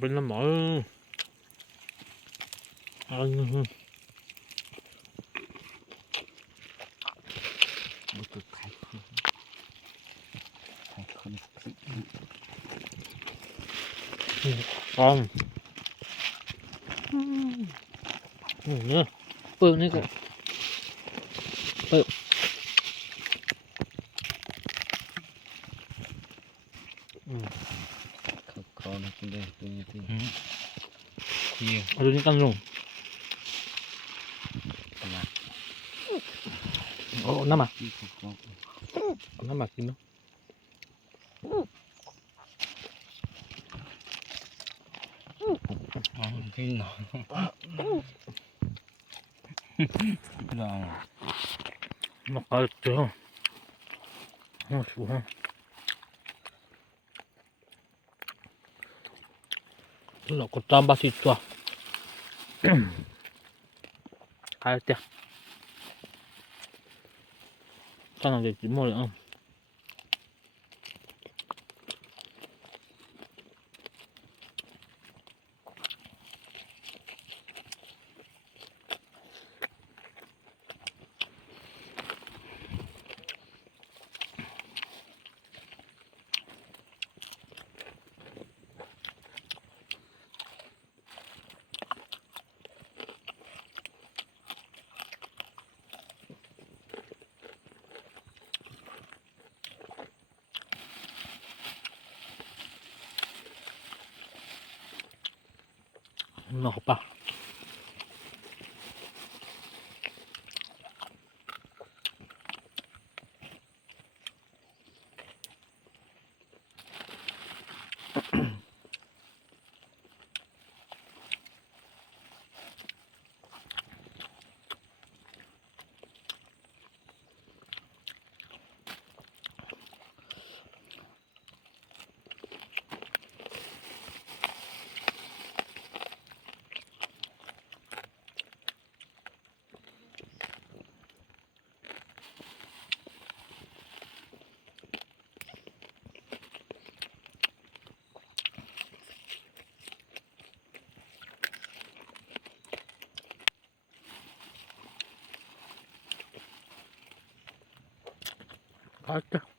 เป็นน้ำหมออะไรบุกไข่คนกองเนี่ยเปิดนี่ก็เปิดเขาคอนะคุณเด้ตัวนี้ที่เอาดูนี่กันลงโอ้น้ำหมักน้ำหมักกินเนาะกินหน่อยลองมาเอาเจอโอ้ชัวร์เราก็ตามบาสิตัวใครเจ้าตอนนั้นจะกินหมดเลยอ่ะนอกปะใครเจ้า